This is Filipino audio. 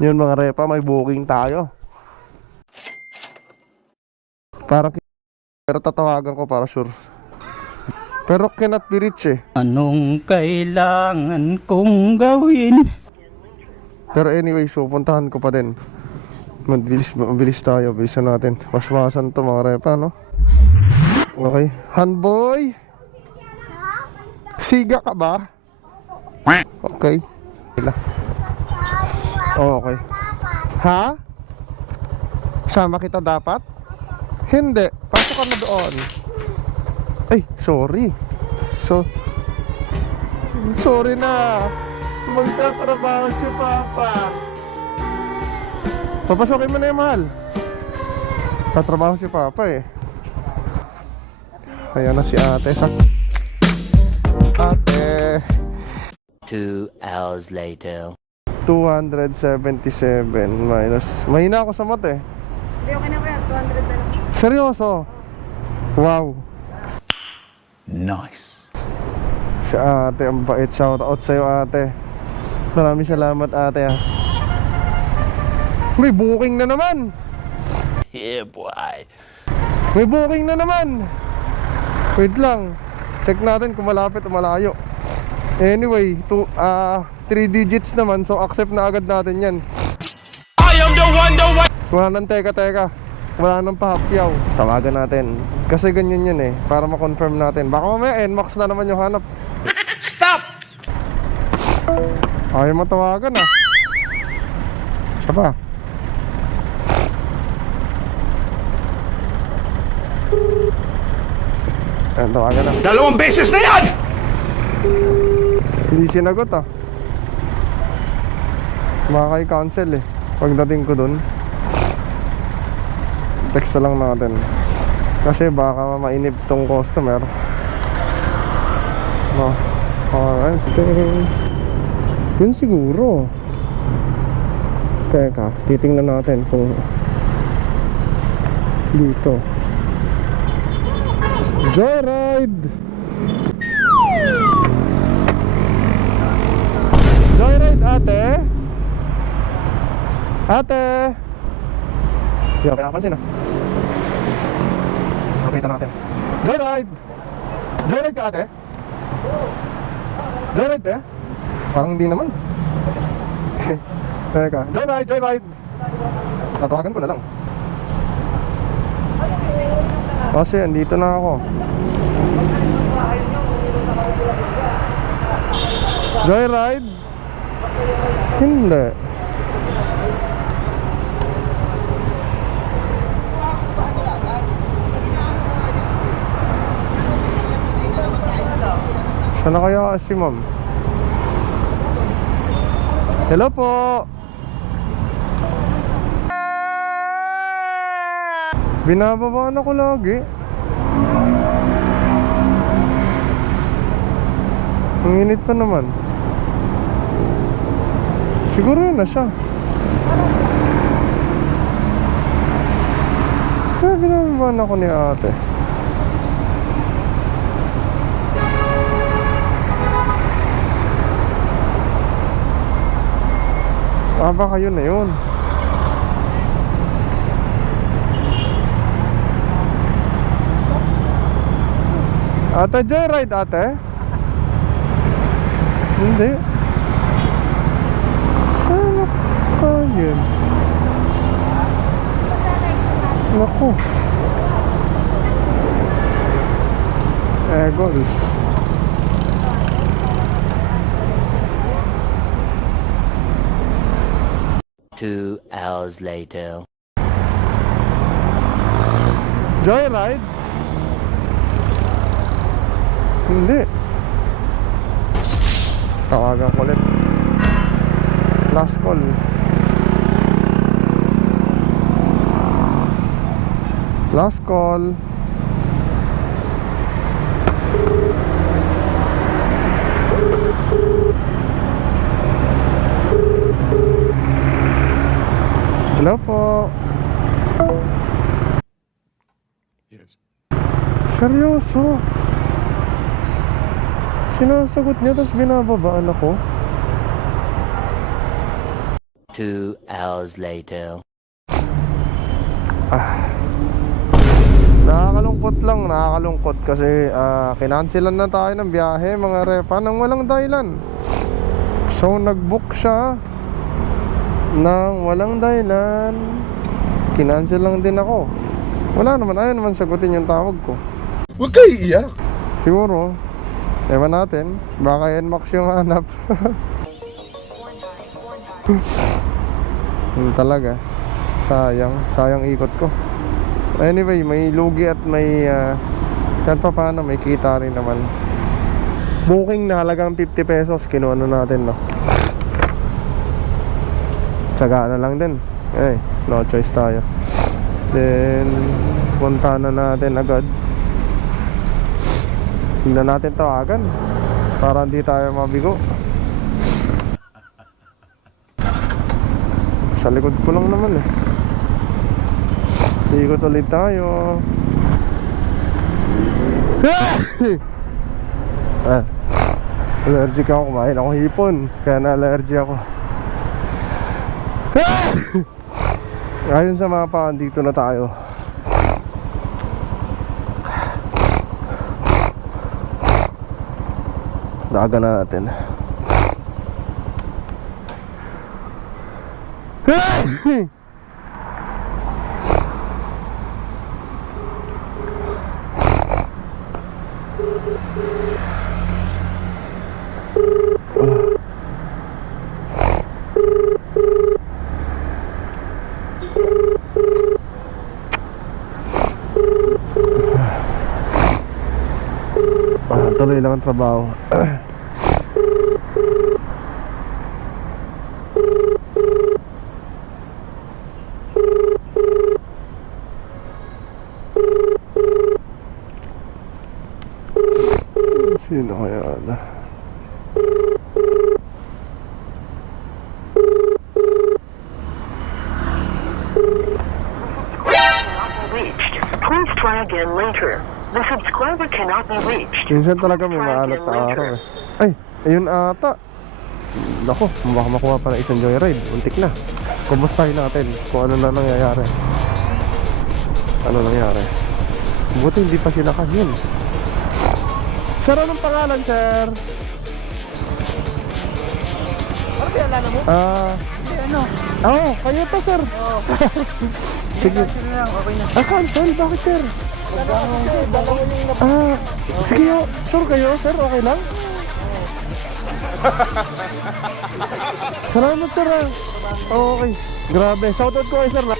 Yun mga repa, may booking tayo. Parang pero tatawagan ko para sure. Pero cannot be reached eh. Anong kailangan kong gawin? Pero anyways, pupuntahan ko pa din. Mabilis tayo, bilisan natin. Waswasan to mga repa, no? Okay, Hanboy! Siga ka ba? Okay. Oh, okay. Ha? Sama kita dapat? Hindi. Pasok ka na doon. Ay, sorry. Sorry na. Magtatrabaho si Papa. Papasokin mo na yung mahal. Tatrabaho si Papa eh. Ayan na si ate. Ate. 2 hours later. 277 minus. Mahina ako sa mat eh. Hindi, okay na po yan. 200 na lang. Seryoso? Wow. Nice. Si ate, ang bait. Shout out sa'yo ate. Maraming salamat ate ah. May booking na naman. Yeah, boy. May booking na naman. Wait lang. Check natin kung malapit o malayo. Anyway, 3 digits naman. So accept na agad natin yan. I am the one. Wala nang teka. Wala nang pahapyaw. Tawagan natin. Kasi ganyan yan eh. Para ma-confirm natin. Baka mamaya NMAX na naman yung hanap. Stop! Ayaw matawagan ah. Siya pa. Ayan, tawagan na. 2 beses na yan! Hindi sinagot ah. Makaka-cancel eh. Pagdating ko dun, text na lang natin. Kasi baka mainip tong customer. Oh, alright. Yun siguro. Teka, titingnan natin kung dito. Joyride! Joyride ate? Ate! Hindi ako pinapansin ah. Nakita natin. Joyride! Joyride ka ate? Joyride eh? Parang hindi naman. Teka, joyride! Tatawagan ko na lang. Kasi andito na ako. Joyride? Hindi. Saan na kaya si ma'am? Hello po. Binababaan ako lagi. Ang init pa naman. Siguro yun na siya. Kaya binababaan ako ni ate. Baka yun na yun. Ate, joyride ate? Hindi. Sana pa yun? Naku. Eagles. Two hours later. Joyride? Hindi. Tawagan ko ulit. Last call. Last call. Hello po. Yes. Seryoso? Sinasagot niya tapos binababaan ako? 2 hours later. Nakakalungkot kasi kinancelan na tayo ng biyahe mga repa nang walang dahilan. So nag-book siya nang walang dahilan. Kinancel lang din ako. Wala naman, ayaw naman sagutin yung tawag ko. Huwag kayo iiyak. Siguro, ewan natin, baka NMAX yung hanap. Talaga, sayang ikot ko. Anyway, may lugi at may kahit pa paano may kita rin naman. Booking na halagang 50 pesos, kinuha na natin, no? Tsagaan na lang din. No choice tayo. Then punta na natin agad. Tingnan natin tawagan para hindi tayo mabigo. Sa likod ko lang naman eh. Ikot ulit tayo. Allergic ako, kumain ako hipon. Kaya na-allergy ako. Ayon sa mapa, dito na tayo. Dagan natin. Tuloy lang ang trabaho. Sino kaya na? Reached. Please try again later. The subscriber cannot be reached. Minsan talaga may maalat na araw eh. Ay, ayun ata. Nako, baka makuha pa ng isang joyride. Untik na. Kumustahin natin kung ano na nangyayari. Ano nangyari? Buti hindi pa sila kanyan. Sir, anong pangalan, sir? Ano ba yung mo? Ano? Oo, kayo to, sir. Sige. Cancel na lang, okay na. Cancel? Bakit, sir? Sige, sure kayo, sir? Okay lang? Salamat, sir. Okay. Grabe. Shoutout ko kay sir na.